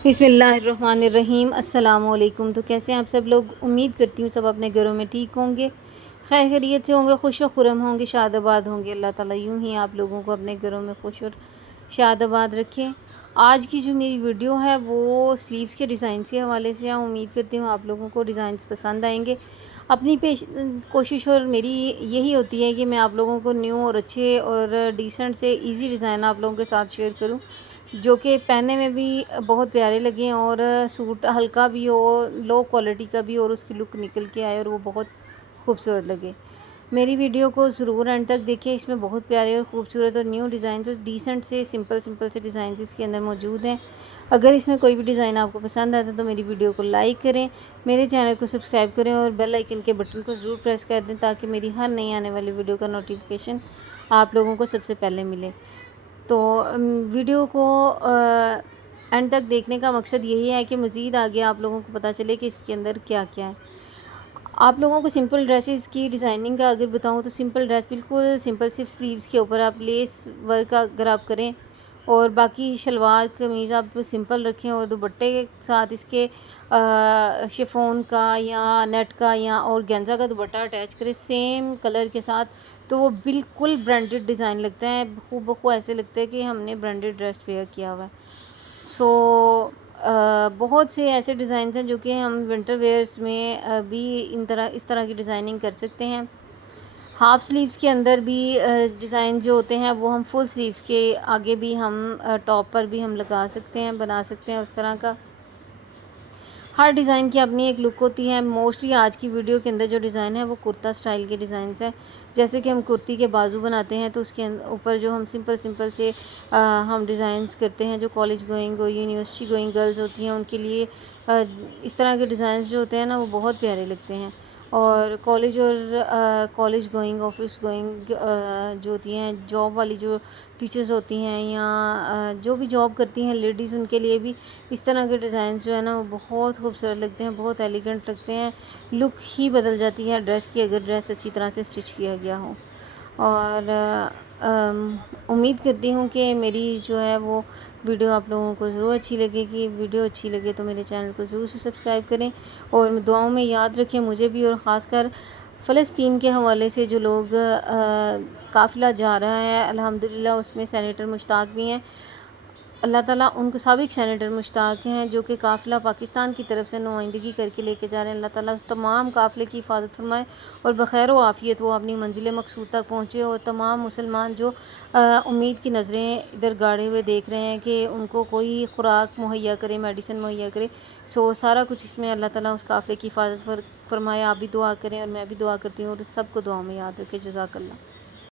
बिस्मिल्लाहिर्रहमानिर्रहीम। अस्सलाम वालेकुम। तो कैसे हैं आप सब लोग? उम्मीद करती हूँ सब अपने घरों में ठीक होंगे, खैर खैरियत से होंगे, खुश व खुरम होंगे, शादाबाद होंगे। अल्लाह ताला यूँ ही आप लोगों को अपने घरों में खुश और शादाबाद रखें। आज की जो मेरी वीडियो है वो स्लीव्स के डिज़ाइन के हवाले से है। उम्मीद करती हूँ आप लोगों को डिज़ाइंस पसंद आएंगे। अपनी कोशिश और मेरी यही होती है कि मैं आप लोगों को न्यू और अच्छे और डिसेंट से इजी डिज़ाइन आप लोगों के साथ शेयर करूं, जो कि पहनने में भी बहुत प्यारे लगें और सूट हल्का भी हो, लो क्वालिटी का भी, और उसकी लुक निकल के आए और वो बहुत खूबसूरत लगे। मेरी वीडियो को ज़रूर एंड तक देखिए। इसमें बहुत प्यारे और ख़ूबसूरत और न्यू डिज़ाइन और डिसेंट से सिंपल से डिज़ाइन इसके अंदर मौजूद हैं। अगर इसमें कोई भी डिज़ाइन आपको पसंद आता है तो मेरी वीडियो को लाइक करें, मेरे चैनल को सब्सक्राइब करें और बेल आइकन के बटन को ज़रूर प्रेस कर दें ताकि मेरी हर नई आने वाली वीडियो का नोटिफिकेशन आप लोगों को सबसे पहले मिले। तो वीडियो को एंड तक देखने का मकसद यही है कि मज़ीद आगे आप लोगों को पता चले कि इसके अंदर क्या क्या है। आप लोगों को सिंपल ड्रेसेस की डिज़ाइनिंग का अगर बताऊं तो सिंपल ड्रेस बिल्कुल सिंपल, सिर्फ स्लीव्स के ऊपर आप लेस वर्क अगर आप करें और बाकी शलवार कमीज़ आप सिंपल रखें और दुपट्टे के साथ इसके शिफॉन का या नेट का या और गेंजा का दुपट्टा अटैच करें सेम कलर के साथ, तो वो बिल्कुल ब्रांडेड डिज़ाइन लगता है। बखूब ऐसे लगता है कि हमने ब्रांडेड ड्रेस वेयर किया हुआ है। सो बहुत से ऐसे डिज़ाइन हैं जो कि हम विंटर वेयर्स में भी इस तरह की डिज़ाइनिंग कर सकते हैं। हाफ़ स्लीव्स के अंदर भी डिज़ाइन जो होते हैं वो हम फुल स्लीव्स के आगे भी हम टॉप पर भी हम लगा सकते हैं, बना सकते हैं उस तरह का। हर डिज़ाइन की अपनी एक लुक होती है। मोस्टली आज की वीडियो के अंदर जो डिज़ाइन है वो कुर्ता स्टाइल के डिज़ाइन है। जैसे कि हम कुर्ती के बाजू बनाते हैं तो उसके ऊपर जो हम सिंपल से हम डिज़ाइंस करते हैं, जो कॉलेज गोइंग और यूनिवर्सिटी गोइंग गर्ल्स होती हैं उनके लिए इस तरह के डिज़ाइंस जो होते हैं ना वो बहुत प्यारे लगते हैं। और कॉलेज गोइंग, ऑफिस गोइंग जो होती हैं, जॉब वाली जो टीचर्स होती हैं या जो भी जॉब करती हैं लेडीज़, उनके लिए भी इस तरह के डिज़ाइन जो है ना वो बहुत खूबसूरत लगते हैं, बहुत एलिगेंट लगते हैं। लुक ही बदल जाती है ड्रेस की अगर ड्रेस अच्छी तरह से स्टिच किया गया हो। और उम्मीद करती हूँ कि मेरी जो है वो वीडियो आप लोगों को ज़रूर अच्छी लगेगी। वीडियो अच्छी लगे तो मेरे चैनल को ज़रूर से सब्सक्राइब करें और दुआओं में याद रखें मुझे भी, और ख़ासकर फ़लस्तीन के हवाले से जो लोग काफ़िला जा रहा है अल्हम्दुलिल्लाह उसमें सेनेटर मुश्ताक भी हैं। अल्लाह ताला उनको साबिक सेनेटर मुश्ताक हैं जो कि काफ़िला पाकिस्तान की तरफ से नुमाइंदगी करके लेके जा रहे हैं। अल्लाह ताला उस तमाम काफ़िले की हिफाजत फरमाए और बखैर व आफ़ियत वो अपनी मंजिल मकसूद तक पहुँचे। और तमाम मुसलमान जो उम्मीद की नज़रें इधर गाड़े हुए देख रहे हैं कि उनको कोई खुराक मुहैया करे, मेडिसिन मुहैया करे, सो सारा कुछ इसमें अल्लाह ताला उस काफ़िले की हिफाजत फरमाए। आप भी दुआ करें और मैं भी दुआ करती हूँ और सबको दुआ में याद रखें। जज़ाकल्लाह।